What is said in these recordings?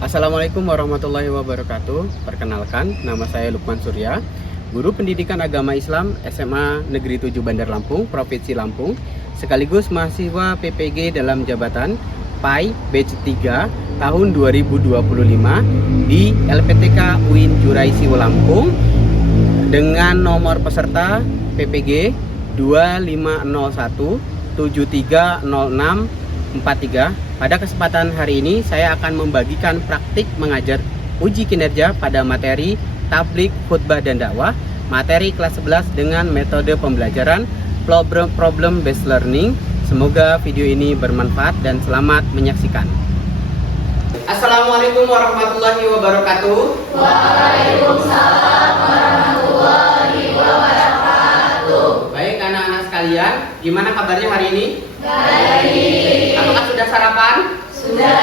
Assalamualaikum warahmatullahi wabarakatuh. Perkenalkan, nama saya Lukman Surya, Guru Pendidikan Agama Islam SMA Negeri 7 Bandar Lampung, Provinsi Lampung, sekaligus mahasiswa PPG dalam jabatan PAI Batch 3 tahun 2025 di LPTK UIN Jurai Siwo Lampung dengan nomor peserta PPG 2501 730643. Pada kesempatan hari ini saya akan membagikan praktik mengajar uji kinerja pada materi tablik, khutbah dan dakwah, materi kelas 11 dengan metode pembelajaran problem based learning. Semoga video ini bermanfaat dan selamat menyaksikan. Assalamualaikum warahmatullahi wabarakatuh. Waalaikumsalam warahmatullahi wabarakatuh. Baik anak-anak sekalian, gimana kabarnya hari ini? Baik. Apakah sudah sarapan? Sudah.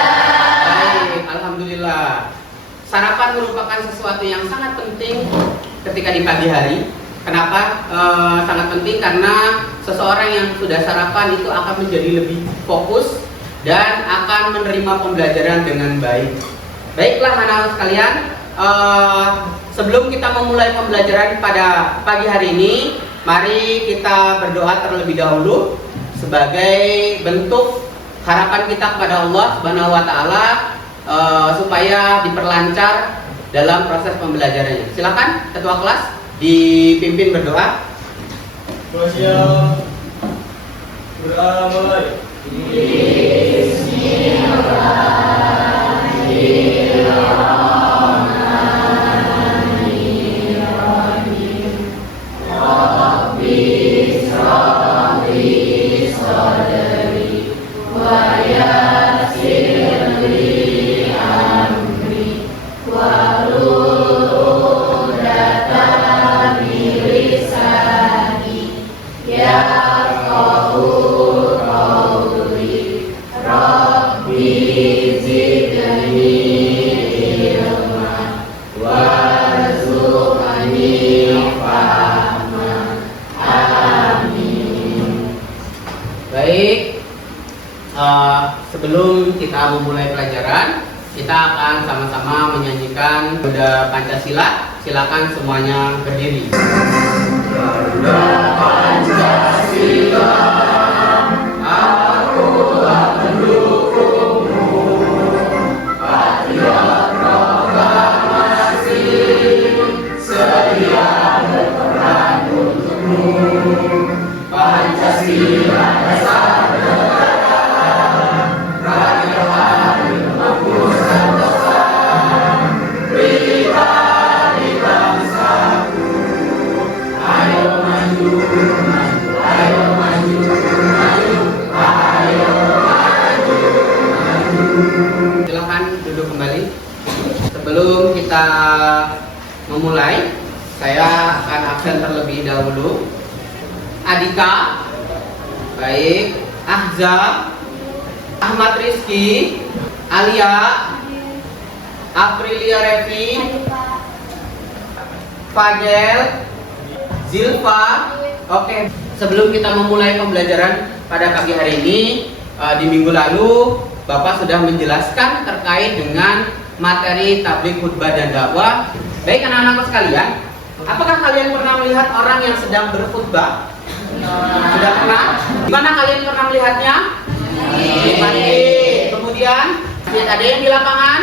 Baik, alhamdulillah. Sarapan merupakan sesuatu yang sangat penting ketika di pagi hari. Kenapa sangat penting? Karena seseorang yang sudah sarapan itu akan menjadi lebih fokus dan akan menerima pembelajaran dengan baik. Baiklah anak-anak sekalian, sebelum kita memulai pembelajaran pada pagi hari ini, mari kita berdoa terlebih dahulu sebagai bentuk harapan kita kepada Allah Subhanahu wa taala supaya diperlancar dalam proses pembelajarannya. Silakan ketua kelas dipimpin berdoa. Berdoa mulai. Baik, sebelum kita memulai pelajaran, kita akan sama-sama menyanyikan Garuda Pancasila. Silakan semuanya berdiri. Garuda Pancasila, akulah pendukungmu, patriot proklamasi, sedia berperan untukmu. Pancasila dasar negara, rakyat hari menghapus dosa, pribadi bangsaku. Ayo maju, maju, ayo maju, maju, ayo maju, maju. Silakan duduk kembali. Sebelum kita memulai, saya akan absen terlebih dahulu. Adika, baik, Ahza, Ahmad Rizky, Alia, Aprilia Revi, Fadel, Zilfa. Oke, sebelum kita memulai pembelajaran pada pagi hari ini, di minggu lalu Bapak sudah menjelaskan terkait dengan materi tablik, khutbah dan dakwah. Baik anak-anakku sekalian, apakah kalian pernah melihat orang yang sedang berkhutbah? Sudah pernah? Di mana kalian pernah melihatnya? Di masjid. Kemudian ada yang di lapangan?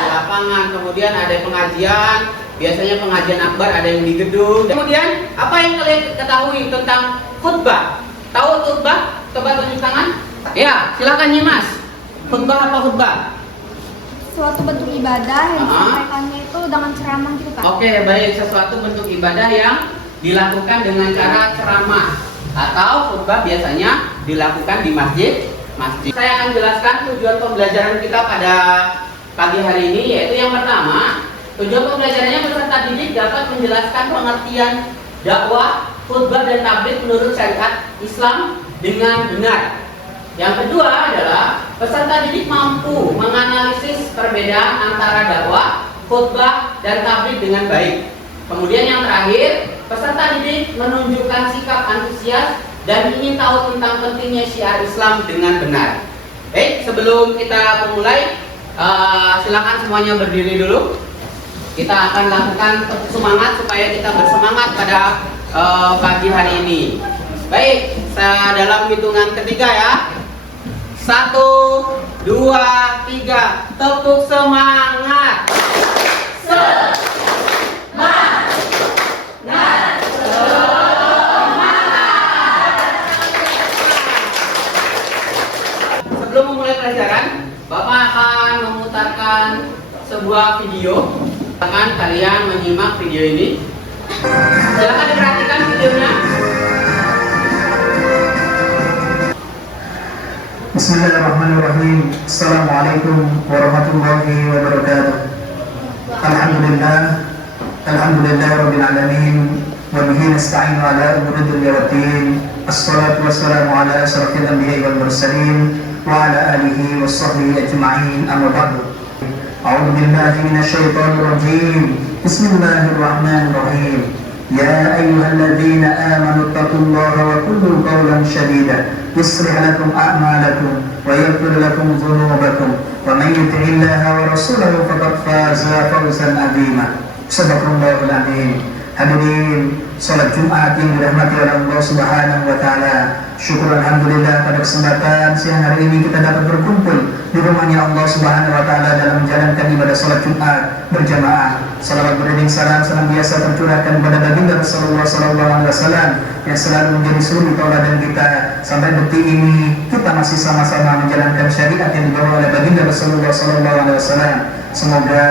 Di lapangan. Kemudian ada pengajian. Biasanya pengajian akbar, ada yang di gedung. Kemudian apa yang kalian ketahui tentang khutbah? Tahu khutbah? Coba tunjuk tangan. Ya, silakan Nyimas. Khutbah apa khutbah? Suatu bentuk ibadah yang disampaikannya itu dengan ceramah gitu Pak. Oke, baik, sesuatu bentuk ibadah yang dilakukan dengan cara ceramah atau khutbah biasanya dilakukan di masjid. Saya akan jelaskan tujuan pembelajaran kita pada pagi hari ini, yaitu yang pertama, tujuan pembelajarannya peserta didik dapat menjelaskan pengertian dakwah, khutbah dan tabligh menurut syariat Islam dengan benar. Yang kedua adalah peserta didik mampu menganalisis perbedaan antara dakwah, khutbah dan tabligh dengan baik. Kemudian yang terakhir, peserta didik menunjukkan sikap antusias dan ingin tahu tentang pentingnya syiar Islam dengan benar. Baik, sebelum kita memulai, Silakan semuanya berdiri dulu. Kita akan lakukan semangat supaya kita bersemangat pada pagi hari ini. Baik, dalam hitungan ketiga ya. 1, 2, 3, tepuk semangat. Sebelum memulai pelajaran, Bapak akan memutarkan sebuah video. Silakan kalian menyimak video ini. Silakan diperhatikan videonya. Bismillahirrahmanirrahim. Assalamualaikum warahmatullahi wabarakatuh. Alhamdulillah rabbil alamin wa bihi nasta'inu ala umuri dunya waddin. Assalatu wassalamu ala asyrafil anbiya'i wal mursalin wa ala alihi washabbihi ajma'in. Amma ba'du. A'udzu billahi minasyaitonir rajim. Bismillahirrahmanirrahim. Ya ayyuhalladzina amanu taqullaha wa qulu qawlan shadida yuslih lakum a'malakum wa yaghfir lakum dhunubakum wa man yuti'illaha wa rasulahu faqad faza fawzan 'azima. Shadaqallahul 'azim. Hadirin salat Jumat yang dirahmati oleh Allah Subhanahu wa taala. Syukur alhamdulillah pada kesempatan siang hari ini kita dapat berkumpul di rumahnya Allah Subhanahu wa taala dalam menjalankan ibadah salat Jumat berjamaah. Salawat beriring salam senantiasa tercurahkan kepada baginda Rasulullah sallallahu alaihi wasallam yang selalu menjadi suri tauladan kita. Sampai detik ini kita masih sama-sama menjalankan syariat yang dibawa oleh baginda Rasulullah sallallahu alaihi wasallam. Semoga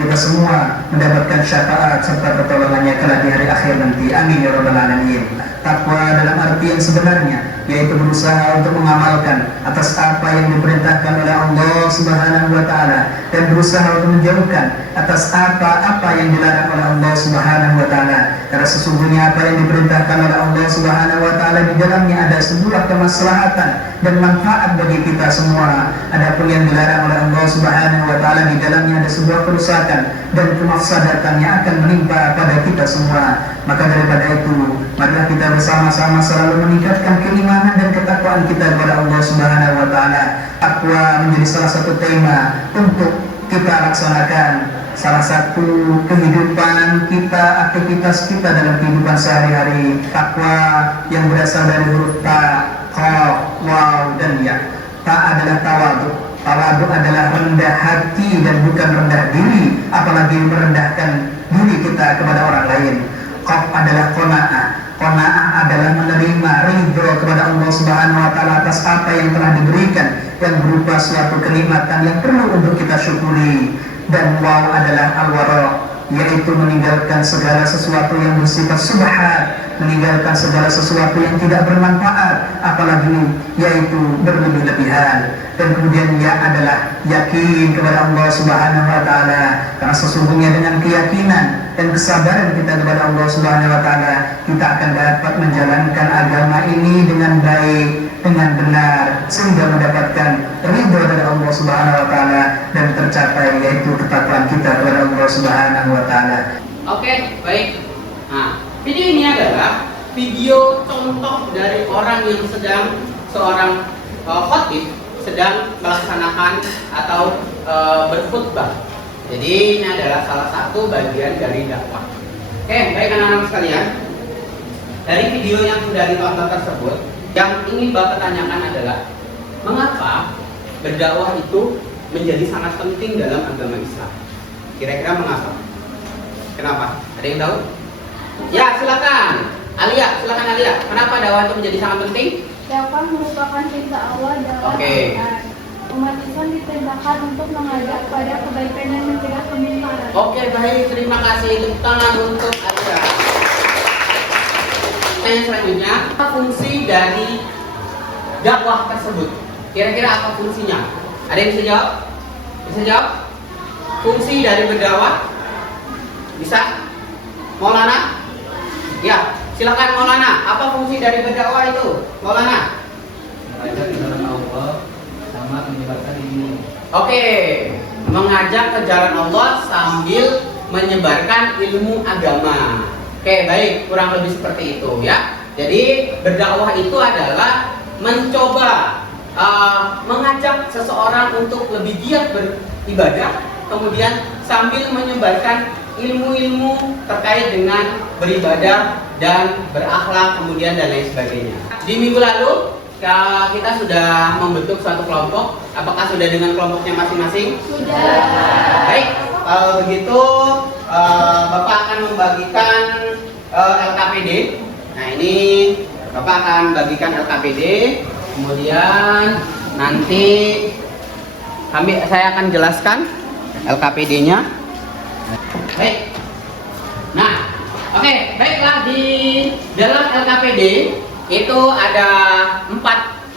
kita semua mendapatkan syafaat serta pertolongannya kelak di hari akhir nanti. Amin ya rabbal alamin. Takwa dalam arti yang sebenarnya, yaitu berusaha untuk mengamalkan atas apa yang diperintahkan oleh Allah Subhanahu wa taala dan berusaha untuk menjauhkan atas apa-apa yang dilarang oleh Allah Subhanahu wa taala. Karena sesungguhnya apa yang diperintahkan oleh Allah Subhanahu wa taala di dalamnya ada sebuah kemaslahatan dan manfaat bagi kita semua. Adapun yang dilarang oleh Allah Subhanahu wa taala di dalamnya ada sebuah kerusakan dan kemafsadatan yang akan menimpa pada kita semua. Maka daripada itu, marilah kita bersama-sama selalu meningkatkan keimanan dan ketakwaan kita kepada Allah Subhanahu wa taala. Takwa menjadi salah satu tema untuk kita laksanakan. Salah satu kehidupan kita, aktivitas kita dalam kehidupan sehari-hari. Takwa yang berasal dari huruf ta, qaf, waw dan ya. Ta adalah tawadhu. Tawadhu adalah rendah hati dan bukan rendah diri, apalagi merendahkan diri kita kepada orang lain. Qaf adalah qanaah. Qanaah adalah menerima ridho kepada Allah Subhanahu wa taala atas apa yang telah diberikan yang berupa suatu kenikmatan yang perlu untuk kita syukuri. Dan waw adalah al-wara, yaitu meninggalkan segala sesuatu yang bersifat subhat, meninggalkan segala sesuatu yang tidak bermanfaat, apalagi yaitu berlebih-lebihan. Dan kemudian ya adalah yakin kepada Allah Subhanahu wa taala, karena sesungguhnya dengan keyakinan dan kesabaran kita kepada Allah Subhanahu wa taala, kita akan dapat menjalankan agama ini dengan baik, dengan benar, sehingga mendapatkan ridho dari Allah Subhanahu wa taala dan tercapai yaitu ketakwaan kita kepada Allah Subhanahu wa taala. Oke, baik. Nah, video ini adalah video contoh dari orang yang sedang seorang khotib sedang melaksanakan atau berkhutbah. Jadi ini adalah salah satu bagian dari dakwah. Oke, baik anak-anak sekalian. Dari video yang sudah ditonton tersebut, yang ingin Bapak tanyakan adalah mengapa berdakwah itu menjadi sangat penting dalam agama Islam? Kira-kira mengapa? Kenapa? Ada yang tahu? Ya, silakan. Alia, silakan Alia. Kenapa dakwah itu menjadi sangat penting? Dakwah merupakan perintah Allah dalam Al-Quran. Umat Islam diperintahkan untuk mengajak pada kebaikan dan mencegah kemungkaran. Oke, baik. Terima kasih. Tepuk tangan untuk Alia. Yang selanjutnya, apa fungsi dari dakwah tersebut? Kira-kira apa fungsinya? Ada yang bisa jawab? Bisa jawab? Fungsi dari berdakwah? Bisa? Maulana? Ya, silakan Maulana. Apa fungsi dari berdakwah itu? Maulana? Mengajak ke jalan Allah sama menyebarkan ilmu. Oke, mengajak ke jalan Allah sambil menyebarkan ilmu agama. Oke, baik, kurang lebih seperti itu ya. Jadi berdakwah itu adalah mencoba mengajak seseorang untuk lebih giat beribadah, kemudian sambil menyebarkan ilmu-ilmu terkait dengan beribadah dan berakhlak, kemudian dan lain sebagainya. Di minggu lalu kita sudah membentuk suatu kelompok. Apakah sudah dengan kelompoknya masing-masing? Sudah. Baik, kalau begitu Bapak akan membagikan LKPD. Nah, ini Bapak akan bagikan LKPD. Kemudian nanti saya akan jelaskan LKPD-nya. Baik. Nah, oke, baiklah, di dalam LKPD itu ada 4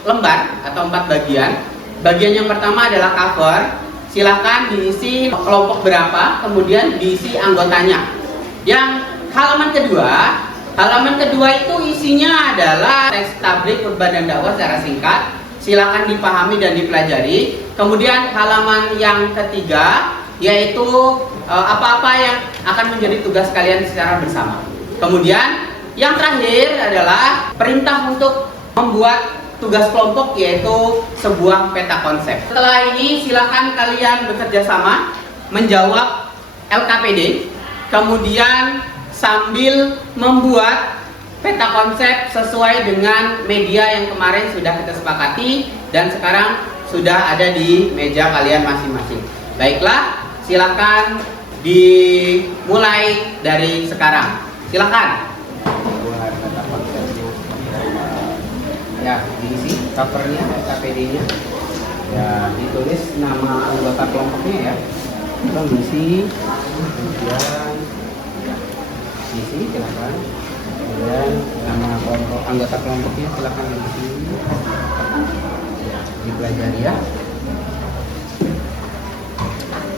lembar atau 4 bagian. Bagian yang pertama adalah cover. Silahkan diisi kelompok berapa, kemudian diisi anggotanya. Yang halaman kedua itu isinya adalah teks tabligh, khutbah dan dakwah secara singkat. Silahkan dipahami dan dipelajari. Kemudian halaman yang ketiga yaitu apa-apa yang akan menjadi tugas kalian secara bersama. Kemudian yang terakhir adalah perintah untuk membuat tugas kelompok, yaitu sebuah peta konsep. Setelah ini silakan kalian bekerja sama menjawab LKPD, kemudian sambil membuat peta konsep sesuai dengan media yang kemarin sudah kita sepakati dan sekarang sudah ada di meja kalian masing-masing. Baiklah, silakan dimulai dari sekarang. Silakan. Ya, diisi covernya, LKPD-nya. Ya, ditulis nama anggota kelompoknya ya. Kita diisi, kemudian diisi, silakan. Kemudian nama kelompok anggota kelompoknya silakan diisi. Ya, dipelajari ya.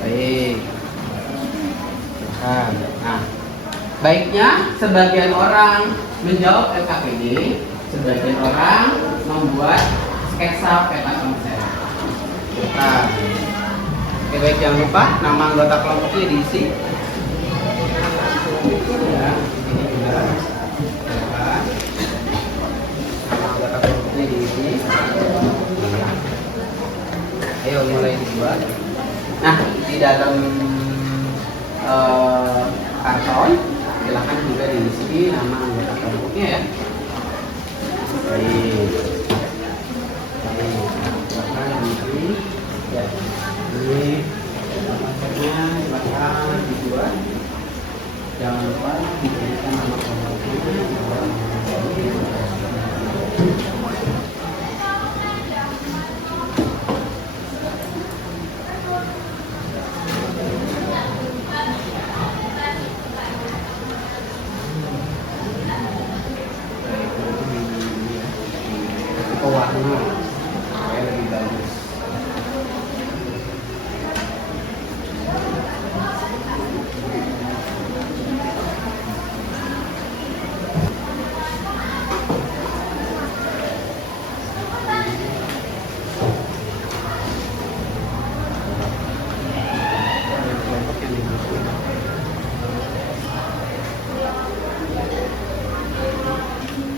Baik. Nah, baiknya sebagian orang menjawab LKPD, sebagian orang membuat sketsa peta konsep. Nah, oke, baik, jangan lupa nama anggota kelompoknya diisi. Ya, ini juga. Nama anggota kelompoknya diisi. Ayo mulai dibuat. Nah, di dalam karton silakan juga diisi nama anggota kelompoknya ya. Baik. Silakan diisi. Ya. Ini konsepnya silakan dibuat. Jangan lupa diberikan nama kelompoknya. Warna supaya lebih bagus.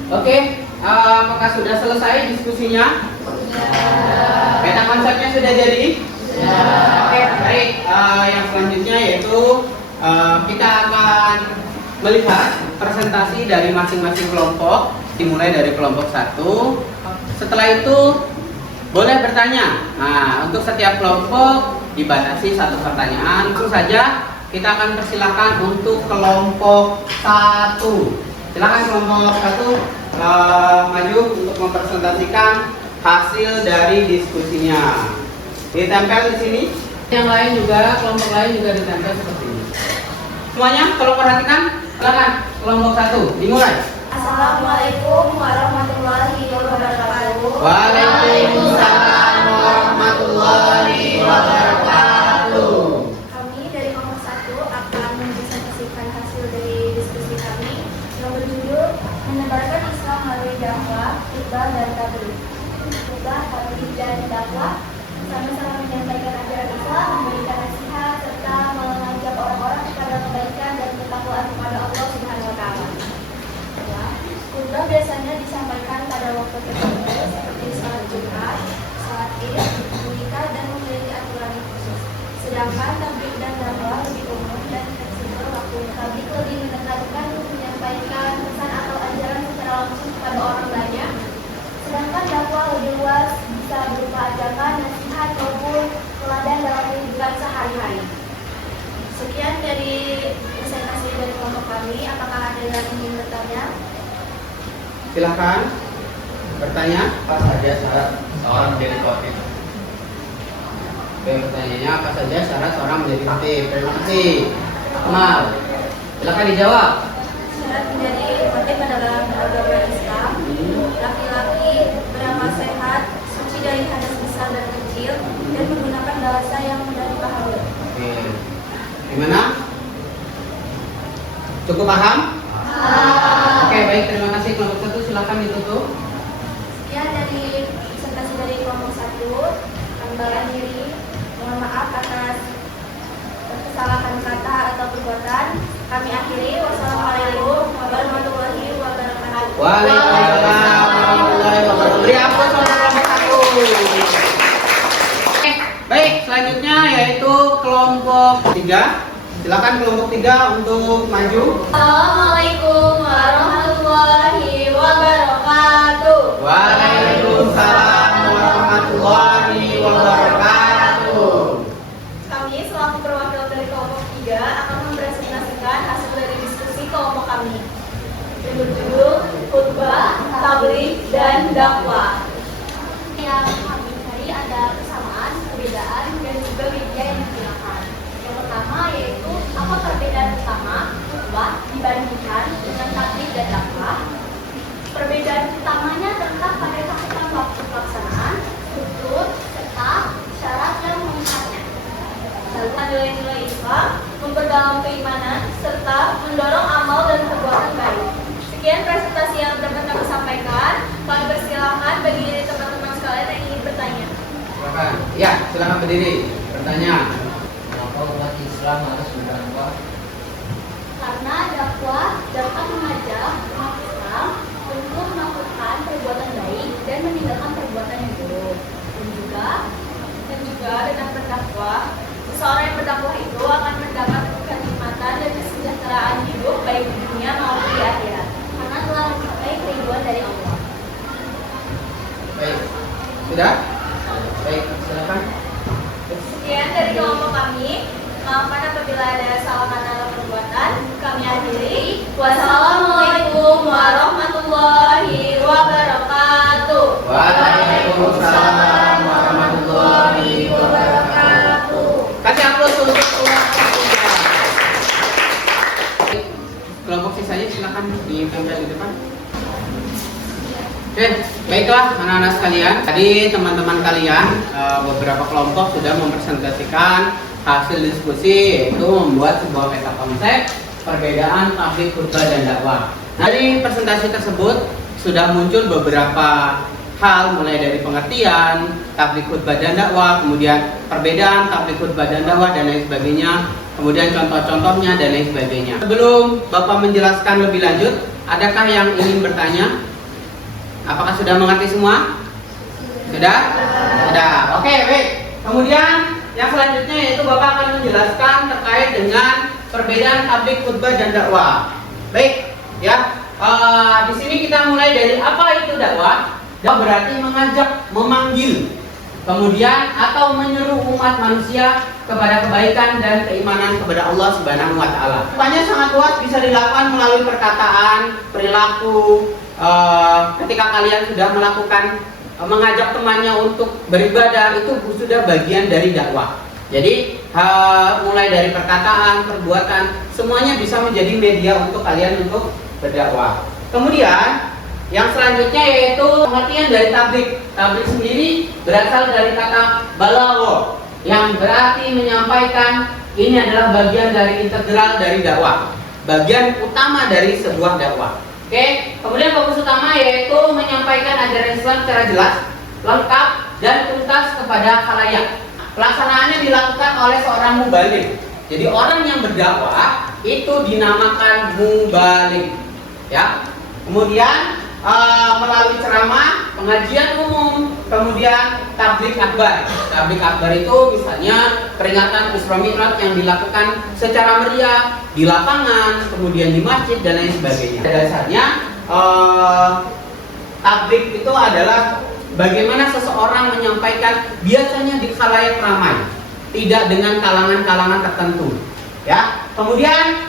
Oke, apakah sudah selesai diskusinya? Peta konsepnya sudah jadi? Oke, baik. Yang selanjutnya yaitu kita akan melihat presentasi dari masing-masing kelompok, dimulai dari kelompok 1. Setelah itu boleh bertanya. Nah, untuk setiap kelompok dibatasi 1 pertanyaan. Langsung saja kita akan persilakan untuk kelompok 1. Silakan kelompok 1 maju untuk mempresentasikan hasil dari diskusinya. Ditempel di sini. Yang lain juga, kelompok lain juga ditempel seperti ini. Semuanya tolong perhatikan. Silakan kelompok 1 dimulai. Assalamualaikum warahmatullahi wabarakatuh. Waalaikumsalam warahmatullahi wabarakatuh. Kami dari kelompok 1 akan mempresentasikan hasil dari diskusi kami yang berjudul Menebarkan Islam melalui dakwah, khutbah dan tabligh. Khutbah, tabligh dan dakwah sama-sama menyampaikan ajaran Islam, memberikan nasihat serta mengajak orang-orang kepada kebaikan dan ketakwaan kepada Allah Subhanahu wa taala. Khutbah biasanya disampaikan pada waktu tertentu seperti salat Jumat, sedangkan tabligh dan dakwah lebih umum dan fleksibel waktunya. Tabligh lebih menekankan untuk menyampaikan pesan atau ajaran secara langsung kepada orang banyak, sedangkan dakwah lebih luas, bisa berupa ajakan, nasihat, maupun teladan dalam kehidupan sehari-hari. Sekian dari presentasi dari kelompok kami. Apakah ada yang ingin bertanya? Silakan bertanya. Apa saja syarat seorang menjadi khatib? Oke, pertanyaannya apa saja syarat seorang menjadi khatib? Terima kasih. Akmal, silakan dijawab. Syarat menjadi khatib adalah beragama Islam, laki-laki, beramal sehat, suci dari hadas besar dan kecil, dan menggunakan bahasa yang mudah dipahami. Oke, gimana? Cukup paham? Oke, baik, terima kasih. Kelompok satu silakan ditutup. Ya, dari presentasi dari kelompok 1, kami diri mohon maaf atas kesalahan kata atau perbuatan. Kami akhiri. Wassalamualaikum warahmatullahi wabarakatuh. Waalaikumsalam warahmatullahi wabarakatuh. Beri aplaus untuk kelompok satu. Oke, baik, selanjutnya yaitu kelompok 3. Silakan kelompok 3 untuk maju. Assalamualaikum warahmatullahi wabarakatuh. Waalaikumsalam warahmatullahi wabarakatuh. Kami selaku perwakilan dari kelompok 3 akan mempresentasikan hasil dari diskusi kelompok kami yang berjudul khutbah, tabligh, dan dakwah. Yang kami cari ada kesamaan, perbedaan, dan juga media yang digunakan. Yang pertama yaitu apa perbedaan utama khutbah dibandingkan dengan tabligh dan dakwah. Perbedaan utamanya terletak pada cakupan waktu pelaksanaan, struktur, serta syarat yang memuatnya. Lalu nilai-nilai Islam, memperdalam keimanan, serta mendorong amal dan perbuatan baik. Sekian presentasi yang dapat kami sampaikan. Kami persilahkan bagi teman-teman sekalian yang ingin bertanya. Silakan. Ya, silakan berdiri. Bertanya. Kenapa umat Islam harus berdakwah? Karena dakwah dapat mengajak umat Islam untuk melakukan perbuatan baik dan meninggalkan perbuatan yang buruk. Dan juga dengan berdakwah, seseorang yang berdakwah itu akan mendapat kenikmatan dan kesejahteraan hidup baik di dunia maupun di akhirat, karena telah mencapai kerinduan dari Allah. Baik. Sudah? Baik, silakan. Sekian dari kelompok kami. Maafkan apabila ada salah kata atau perbuatan. Kami akhiri. Wassalamualaikum warahmatullahi wabarakatuh. Waalaikumsalam warahmatullahi wabarakatuh. Kasih aplaus untuk kelompok 3. Kelompok sisanya silakan ditempel di depan. Oke, baiklah anak-anak sekalian. Tadi teman-teman kalian beberapa kelompok sudah mempresentasikan hasil diskusi, yaitu membuat sebuah peta konsep perbedaan tabligh, khutbah, dan dakwah. Dari presentasi tersebut sudah muncul beberapa hal, mulai dari pengertian tabligh, khutbah, dan dakwah, kemudian perbedaan tabligh, khutbah, dan dakwah, dan lain sebagainya, kemudian contoh-contohnya dan lain sebagainya. Sebelum Bapak menjelaskan lebih lanjut, adakah yang ingin bertanya? Apakah sudah mengerti semua? Sudah? Sudah. Oke, baik. Kemudian yang selanjutnya yaitu Bapak akan menjelaskan terkait dengan perbedaan tabligh, khutbah, dan dakwah. Baik, ya. Di sini kita mulai dari apa itu dakwah. Dakwah berarti mengajak, memanggil, kemudian atau menyeru umat manusia kepada kebaikan dan keimanan kepada Allah Subhanahu wa taala. Rupanya sangat luas, bisa dilakukan melalui perkataan, perilaku. Ketika kalian sudah melakukan mengajak temannya untuk beribadah, itu sudah bagian dari dakwah. Jadi mulai dari perkataan, perbuatan, semuanya bisa menjadi media untuk kalian untuk berdakwah. Kemudian yang selanjutnya yaitu pengertian dari tabligh. Tabligh sendiri berasal dari kata balagho, yang berarti menyampaikan. Ini adalah bagian dari integral dari dakwah, bagian utama dari sebuah dakwah. Oke, kemudian fokus utama yaitu menyampaikan ajaran Islam secara jelas, lengkap, dan tuntas kepada khalayak. Pelaksanaannya dilakukan oleh seorang mubaligh. Jadi orang yang berdakwah itu dinamakan mubaligh. Ya. Kemudian melalui ceramah, pengajian umum, Kemudian tablik akbar. Tablik akbar itu misalnya peringatan Isra Mi'raj yang dilakukan secara meriah di lapangan, kemudian di masjid dan lain sebagainya. Dasarnya tablik itu adalah bagaimana seseorang menyampaikan biasanya di khalayak ramai, tidak dengan kalangan-kalangan tertentu. Ya. Kemudian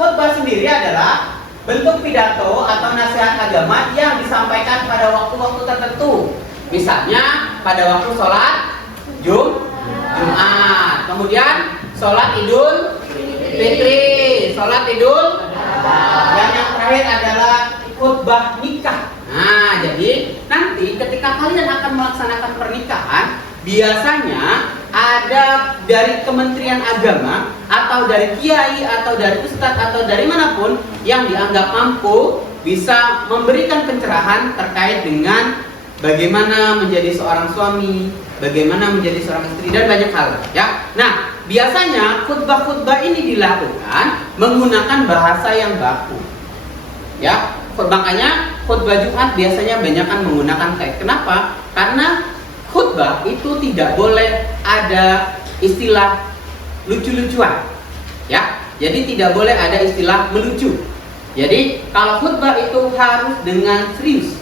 khutbah sendiri adalah bentuk pidato atau nasihat agama yang disampaikan pada waktu-waktu tertentu. Misalnya pada waktu sholat Jumat, kemudian sholat Idul Fitri, sholat Idul, dan yang terakhir adalah khutbah nikah. Nah, jadi nanti ketika kalian akan melaksanakan pernikahan, biasanya ada dari Kementerian Agama atau dari kiai atau dari ustadz atau dari manapun yang dianggap mampu bisa memberikan pencerahan terkait dengan bagaimana menjadi seorang suami, bagaimana menjadi seorang istri dan banyak hal, ya. Nah, biasanya khutbah-khutbah ini dilakukan menggunakan bahasa yang baku, ya. Makanya khutbah Jumat biasanya banyakkan menggunakan teks. Kenapa? Karena khutbah itu tidak boleh ada istilah lucu-lucuan, ya. Jadi tidak boleh ada istilah melucu. Jadi kalau khutbah itu harus dengan serius,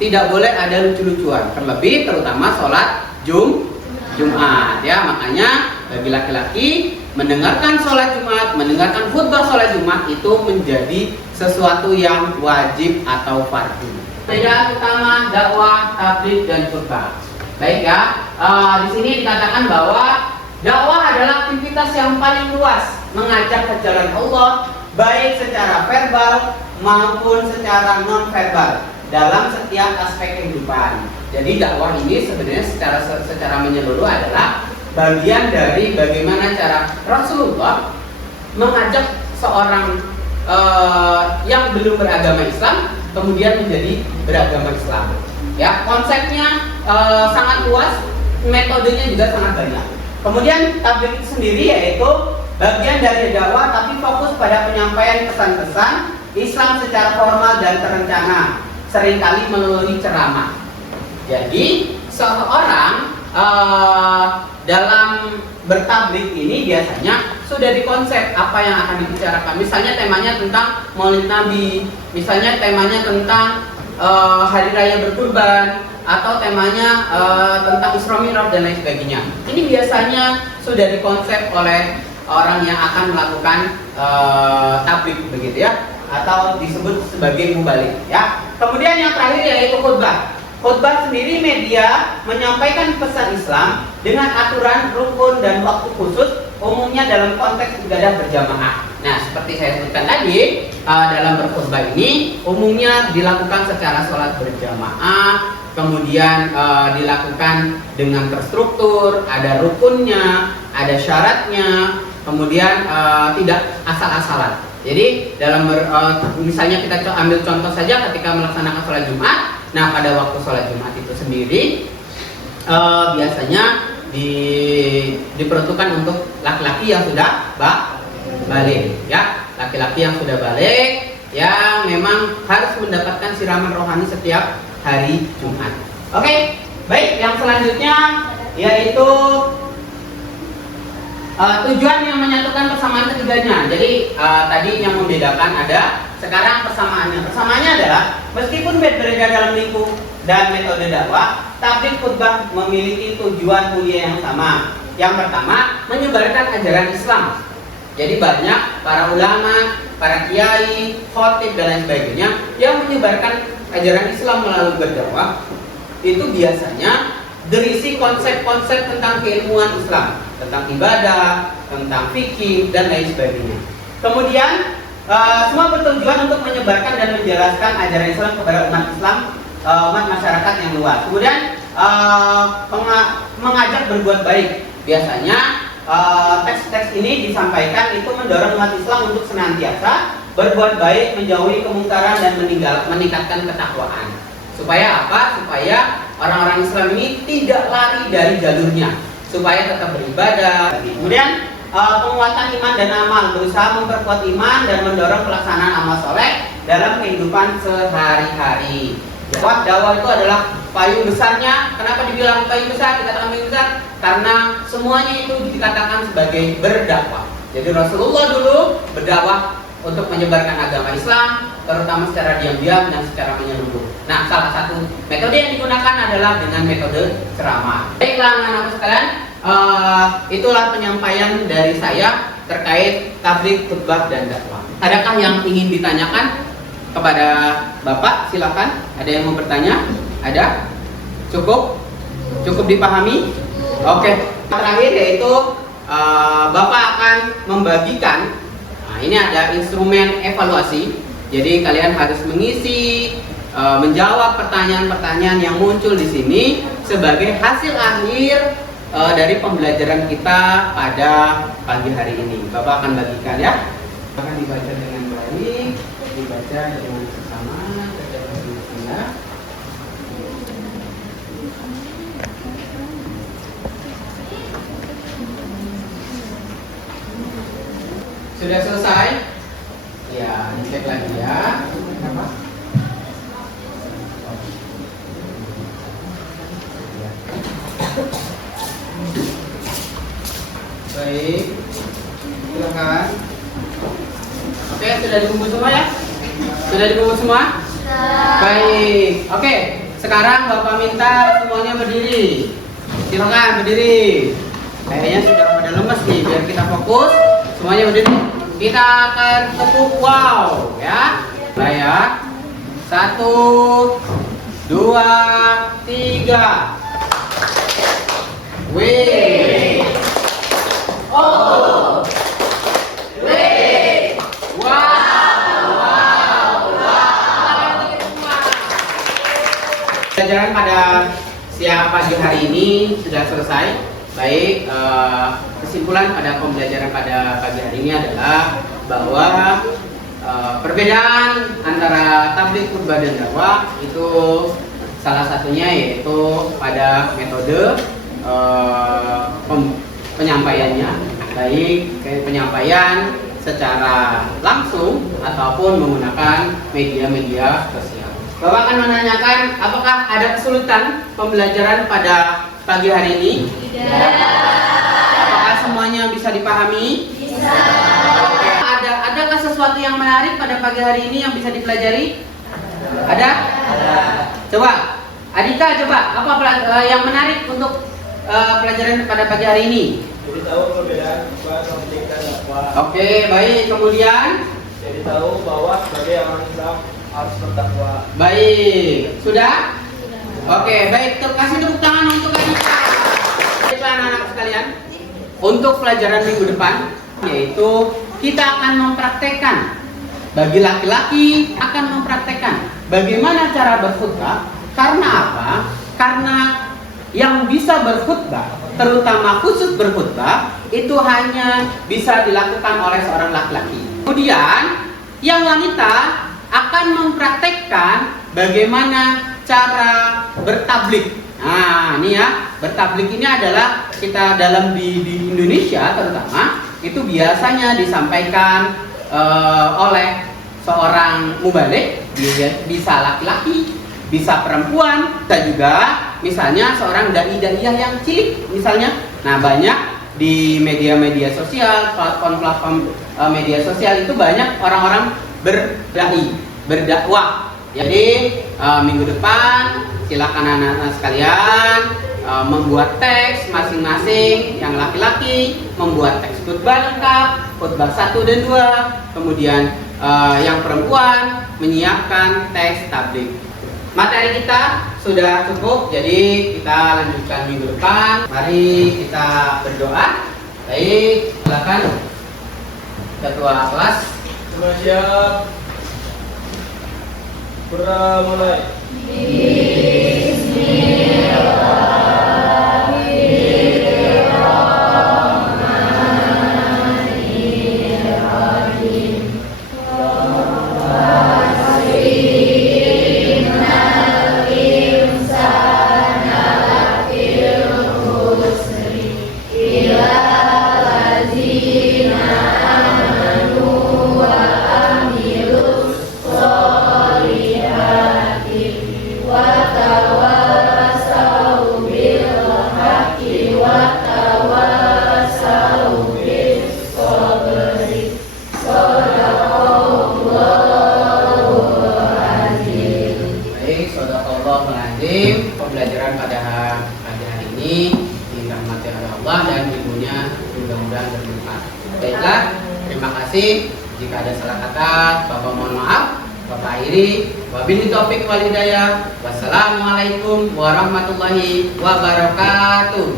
tidak boleh ada lucu-lucuan. Terlebih terutama sholat Jumat, ya. Makanya bagi laki-laki mendengarkan sholat Jumat, mendengarkan khutbah sholat Jumat itu menjadi sesuatu yang wajib atau fardu. Beda utama dakwah, tabligh dan khutbah. Baik ya, di sini dikatakan bahwa dakwah adalah aktivitas yang paling luas mengajak ke jalan Allah, baik secara verbal maupun secara non verbal dalam setiap aspek kehidupan. Jadi dakwah ini sebenarnya secara menyeluruh adalah bagian dari bagaimana cara Rasulullah mengajak seorang yang belum beragama Islam kemudian menjadi beragama Islam. Ya, konsepnya sangat luas, metodenya juga sangat banyak. Kemudian tabligh sendiri yaitu bagian dari dakwah tapi fokus pada penyampaian pesan-pesan Islam secara formal dan terencana, seringkali melalui ceramah. Jadi seorang dalam bertabligh ini biasanya sudah dikonsep apa yang akan dibicarakan. Misalnya temanya tentang Maulid Nabi, misalnya temanya tentang hari raya berkurban, atau temanya tentang Isra Mi'raj dan lain sebagainya. Ini biasanya sudah dikonsep oleh orang yang akan melakukan tabligh begitu ya, atau disebut sebagai mubalik ya. Kemudian yang terakhir yaitu khutbah. Khutbah sendiri media menyampaikan pesan Islam dengan aturan, rukun dan waktu khusus, umumnya dalam konteks ibadah berjamaah. Nah, seperti saya sebutkan tadi, dalam berkhutbah ini umumnya dilakukan secara sholat berjamaah, kemudian dilakukan dengan terstruktur, ada rukunnya, ada syaratnya, kemudian tidak asal-asalan. Jadi dalam misalnya kita ambil contoh saja ketika melaksanakan sholat Jumat. Nah, pada waktu sholat Jumat itu sendiri biasanya diperuntukkan untuk laki-laki yang sudah balik, ya, laki-laki yang sudah balik yang memang harus mendapatkan siraman rohani setiap hari Jumat. Oke, baik. Yang selanjutnya yaitu tujuan yang menyatukan persamaan ketiganya. Jadi tadi yang membedakan ada, sekarang persamaannya. Persamaannya adalah meskipun berbeda dalam lingkup dan metode dakwah, tabligh khutbah memiliki tujuan mulia yang sama. Yang pertama, menyebarkan ajaran Islam. Jadi banyak para ulama, para kiai, khotib dan lain sebagainya yang menyebarkan ajaran Islam melalui berdakwah. Itu biasanya berisi konsep-konsep tentang keilmuan Islam, tentang ibadah, tentang fikih dan lain sebagainya. Kemudian semua bertujuan untuk menyebarkan dan menjelaskan ajaran Islam kepada umat Islam, umat masyarakat yang luas. Kemudian mengajak berbuat baik. Biasanya teks-teks ini disampaikan itu mendorong umat Islam untuk senantiasa berbuat baik, menjauhi kemungkaran dan meningkatkan ketakwaan. Supaya apa? Supaya orang-orang Islam ini tidak lari dari jalurnya, supaya tetap beribadah. Kemudian penguatan iman dan amal, berusaha memperkuat iman dan mendorong pelaksanaan amal soleh dalam kehidupan sehari-hari. Dakwah itu adalah payung besarnya. Kenapa dibilang payung besar? Dikatakan payung besar karena semuanya itu dikatakan sebagai berdakwah. Jadi Rasulullah dulu berdakwah untuk menyebarkan agama Islam, terutama secara diam-diam dan secara menyeluruh. Nah, salah satu metode yang digunakan adalah dengan metode ceramah. Baiklah anak-anak sekalian, itulah penyampaian dari saya terkait tabligh, khutbah, dan dakwah. Adakah yang ingin ditanyakan kepada Bapak? Silakan. Ada yang mau bertanya? Ada? Cukup? Cukup dipahami? Oke. Terakhir yaitu Bapak akan membagikan. Nah, ini ada instrumen evaluasi. Jadi kalian harus mengisi, menjawab pertanyaan-pertanyaan yang muncul di sini sebagai hasil akhir dari pembelajaran kita pada pagi hari ini. Bapak akan bagikan ya. Akan dibaca dengan baik, dibaca dengan sesama, ya. Sudah selesai? Ya, dicek lagi ya. Apa? Baik, silakan. Oke, sudah dikumpul semua ya? Sudah dikumpul semua? Baik, oke. Sekarang Bapak minta semuanya berdiri. Silakan berdiri. Kayaknya sudah pada lemes nih, biar kita fokus. Semuanya berdiri. Kita akan tepuk wow, ya. Baik ya. 1, 2, 3. Wih. Oh. Wih. Wow. Pelajaran pada siang pagi hari ini sudah selesai. Baik, kesimpulan pada pembelajaran pada pagi hari ini adalah bahwa perbedaan antara tabligh, khutbah, dan dakwah itu salah satunya yaitu pada metode penyampaiannya, baik penyampaian secara langsung ataupun menggunakan media-media sosial. Bapak akan menanyakan apakah ada kesulitan pembelajaran pada pagi hari ini? Tidak. Apakah semuanya bisa dipahami? Bisa. Adakah sesuatu yang menarik pada pagi hari ini yang bisa dipelajari? Ada? Ada. Coba, Adika, coba apa yang menarik untuk pelajaran pada pagi hari ini? Jadi tahu perbedaan tabligh dan dakwah. Oke, baik. Kemudian? Jadi tahu bahwa sebagai orang Islam harus berdakwah. Baik. Sudah? Oke, baik. Kasih tepuk tangan untuk Adika. Baiklah anak-anak sekalian. Untuk pelajaran minggu depan, yaitu kita akan mempraktekkan. Bagi laki-laki akan mempraktekkan bagaimana cara berkhutbah. Karena apa? Karena yang bisa berkhutbah, terutama khusus berkhutbah, itu hanya bisa dilakukan oleh seorang laki-laki. Kemudian yang wanita akan mempraktekkan bagaimana cara bertabligh. Nah, ini ya, bertabligh ini adalah kita dalam di Indonesia terutama itu biasanya disampaikan oleh seorang mubaligh, bisa laki-laki, bisa perempuan, dan juga misalnya seorang dai-daiyah yang cilik misalnya. Nah, banyak di media-media sosial, platform media sosial itu banyak orang-orang berdai, berdakwah. Jadi minggu depan silakan anak-anak sekalian membuat teks masing-masing. Yang laki-laki membuat teks khutbah lengkap, khutbah 1 dan 2. Kemudian yang perempuan menyiapkan teks tabligh. Materi kita sudah cukup, jadi kita lanjutkan minggu depan. Mari kita berdoa. Baik, silakan ketua kelas. Semua siap. Mulai. Astagfirullahaladzim. Pembelajaran pada pagi hari ini dirahmati oleh Allah dan ilmunya mudah-mudahan bermanfaat. Baiklah, terima kasih. Jika ada salah kata, Bapak mohon maaf. Bapak akhiri. Wabillahi taufik wal hidayah. Wassalamualaikum warahmatullahi wabarakatuh.